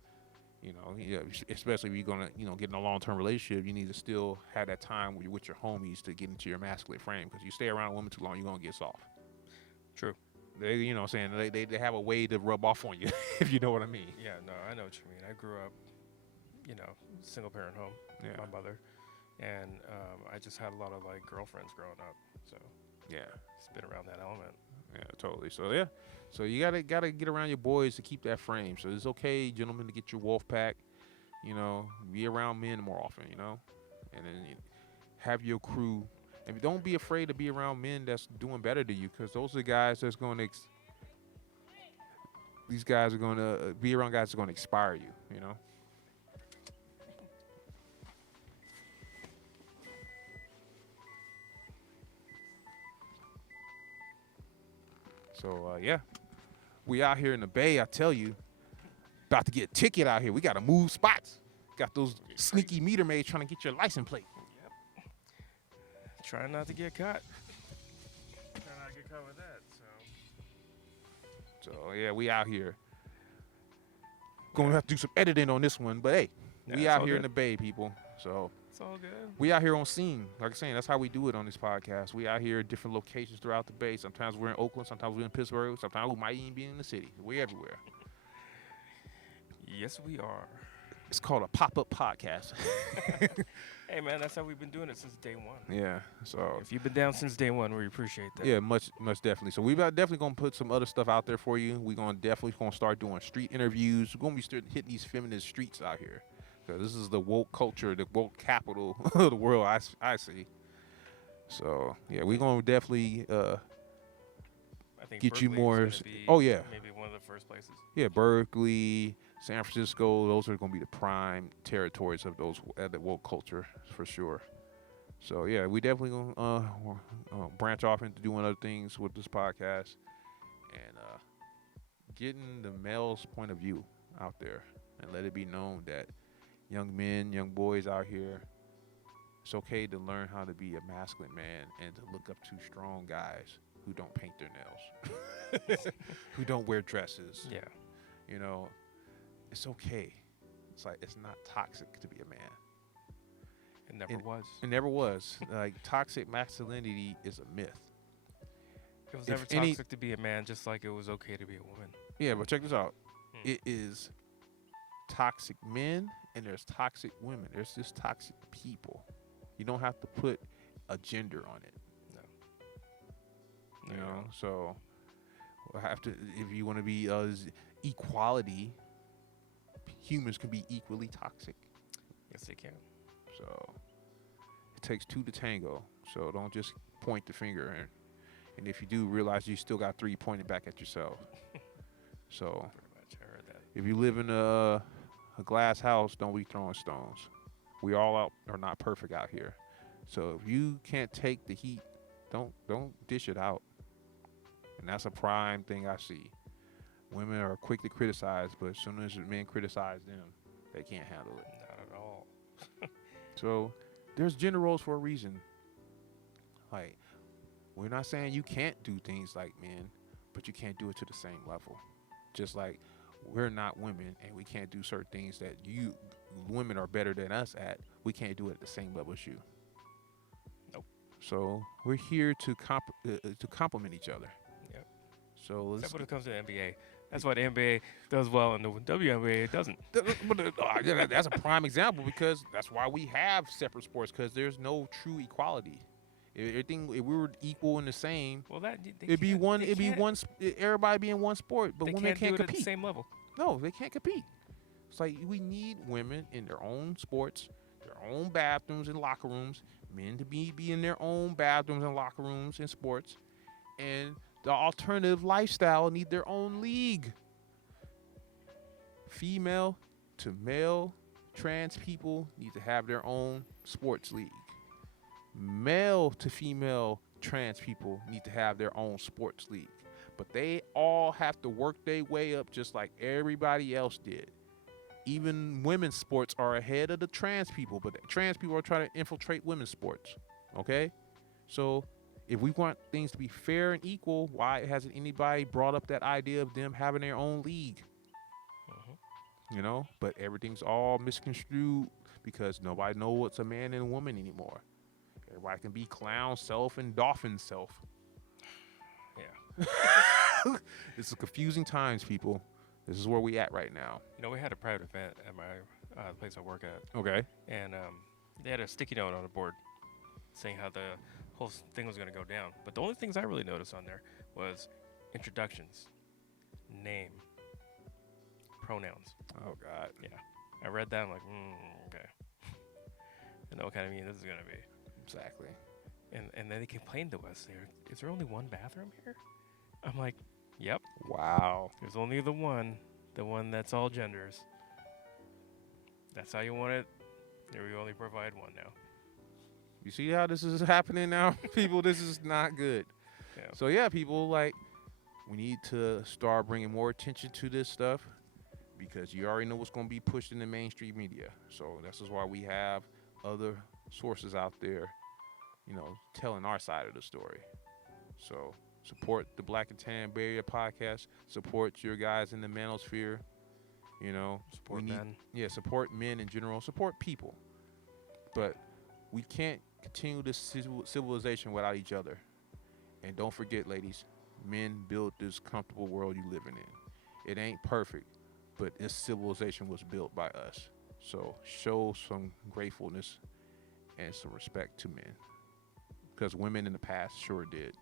Especially if you're gonna, get in a long-term relationship, you need to still have that time where you're with your homies to get into your masculine frame. Because you stay around a woman too long, you're gonna get soft. True. They, they have a way to rub off on you, if you know what I mean. Yeah, no, I know what you mean. I grew up, single-parent home. Yeah. My mother, and I just had a lot of like girlfriends growing up. So yeah, it's been around that element. Yeah, totally. So yeah, so you gotta get around your boys to keep that frame. So it's okay, gentlemen, to get your wolf pack. Be around men more often. And then have your crew, and don't be afraid to be around men that's doing better than you, because those are the guys that's going to. These guys are going to be around guys that are going to inspire you. So, yeah, we out here in the Bay, I tell you, about to get a ticket out here. We got to move spots. Got those sneaky meter maids trying to get your license plate. Yep. Trying not to get caught. Trying not to get caught with that, So, yeah, we out here. Going to have to do some editing on this one, but, hey, we out here in the Bay, people. So it's all good. We out here on scene. Like I'm saying, that's how we do it on this podcast. We out here at different locations throughout the Bay. Sometimes we're in Oakland. Sometimes we're in Pittsburgh. Sometimes we might even be in the city. We're everywhere. Yes, we are. It's called a pop-up podcast. Hey man, that's how we've been doing it since day one. Yeah. So If you've been down since day one, we appreciate that. yeah, much definitely. So we're definitely gonna put some other stuff out there for you. We're gonna definitely start doing street interviews. We're gonna be hitting these feminist streets out here, because this is the woke culture, the woke capital of the world. I see. So yeah, we're gonna definitely I think get you Berkeley more. is gonna be Oh yeah, maybe one of the first places. yeah, Berkeley, San Francisco. Those are gonna be the prime territories of those the woke culture for sure. So yeah, we definitely gonna branch off into doing other things with this podcast, and getting the male's point of view out there, and let it be known that young men, young boys out here, it's okay to learn how to be a masculine man and to look up to strong guys who don't paint their nails, who don't wear dresses. Yeah. You know, it's okay. It's like, it's not toxic to be a man. It never was. It never was. Like, toxic masculinity is a myth. It was never toxic to be a man, just like it was okay to be a woman. Yeah, but check this out. It is toxic men and there's toxic women. There's just toxic people. You don't have to put a gender on it. No. You know, so we'll have to, if you want to be equality, humans can be equally toxic. Yes, they can. So it takes two to tango. So don't just point the finger, and if you do, realize you still got three pointed back at yourself. So Pretty much, I heard that. if you live in a glass house, don't be throwing stones. We all are not perfect out here. So if you can't take the heat, don't dish it out. And that's a prime thing I see. Women are quick to criticize, but as soon as men criticize them, they can't handle it. Not at all. So there's gender roles for a reason. Like, we're not saying you can't do things like men, but you can't do it to the same level. Just like we're not women and we can't do certain things that you women are better than us at, we can't do it at the same level as you. Nope. So we're here to complement each other. Yep. So Except when it comes to the NBA. That's why the NBA does well and the WNBA doesn't. That's a prime example, because that's why we have separate sports, because there's no true equality. If we were equal and the same, Well, that it'd be one. Everybody be in one sport, but women can't do it compete. at the same level. No, they can't compete. It's like we need women in their own sports, their own bathrooms and locker rooms. Men to be in their own bathrooms and locker rooms and sports, and the alternative lifestyle need their own league. Female to male trans people need to have their own sports league. Male to female trans people need to have their own sports league. But they all have to work their way up just like everybody else did. Even women's sports are ahead of the trans people, but the trans people are trying to infiltrate women's sports. Okay? So if we want things to be fair and equal, why hasn't anybody brought up that idea of them having their own league? You know? But everything's all misconstrued because nobody knows what's a man and a woman anymore. Everybody can be clown self and dolphin self. Yeah. It's a confusing times, people. This is where we at right now. You know, we had a private event at my place I work at. Okay. And they had a sticky note on the board saying how the whole thing was going to go down. But the only things I really noticed on there was introductions, name, pronouns. Oh, God. Yeah. I read that. I'm like, okay. I know what kind of meeting this is going to be. Exactly. And then they complained to us. Is there only one bathroom here? I'm like, yep. Wow. There's only the one that's all genders. That's how you want it. There we only provide one now. You see how this is happening now? People, this is not good. Yeah. So, yeah, people, like, we need to start bringing more attention to this stuff, because you already know what's going to be pushed in the mainstream media. So this is why we have other sources out there, you know, telling our side of the story. So support the Black and Tan Barrier podcast. Support your guys in the manosphere. You know, Support men. Yeah, support men in general. Support people. But we can't continue this civilization without each other. And don't forget, ladies, men built this comfortable world you living in. It ain't perfect, but this civilization was built by us. So show some gratefulness and some respect to men, because women in the past sure did,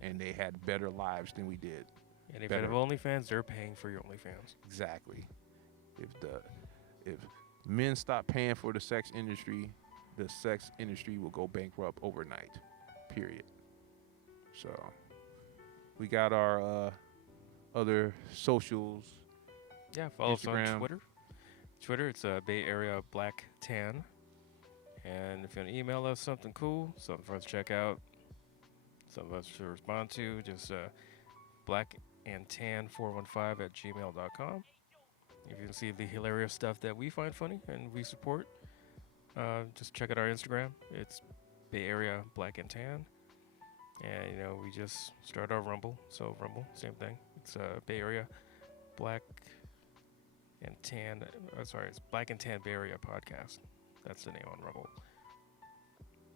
and they had better lives than we did. And if you have OnlyFans, they're paying for your OnlyFans. Exactly. If men stop paying for the sex industry will go bankrupt overnight. Period. So we got our other socials. Yeah, follow us Instagram. on Twitter. Twitter, it's Bay Area Black Tan. And if you want to email us something cool, something for us to check out, something for us to respond to, just blackandtan415@gmail.com. If you can see the hilarious stuff that we find funny and we support, just check out our Instagram. It's Bay Area Black and Tan. And, you know, we just started our Rumble. So Rumble, same thing. It's Bay Area Black and Tan. It's Black and Tan Bay Area Podcast. That's the name on Rumble.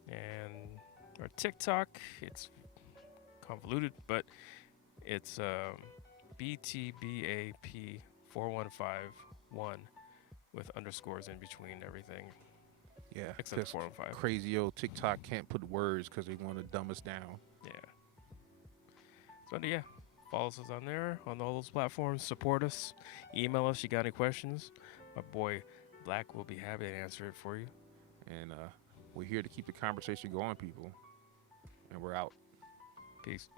And our TikTok, it's convoluted, but it's BTBAP4151 with underscores in between everything. Yeah, except 415. Crazy old TikTok can't put words because they want to dumb us down. Yeah. So yeah, follow us on there on all those platforms. Support us. Email us. You got any questions? My boy Black will be happy to answer it for you. And we're here to keep the conversation going, people. And we're out. Peace.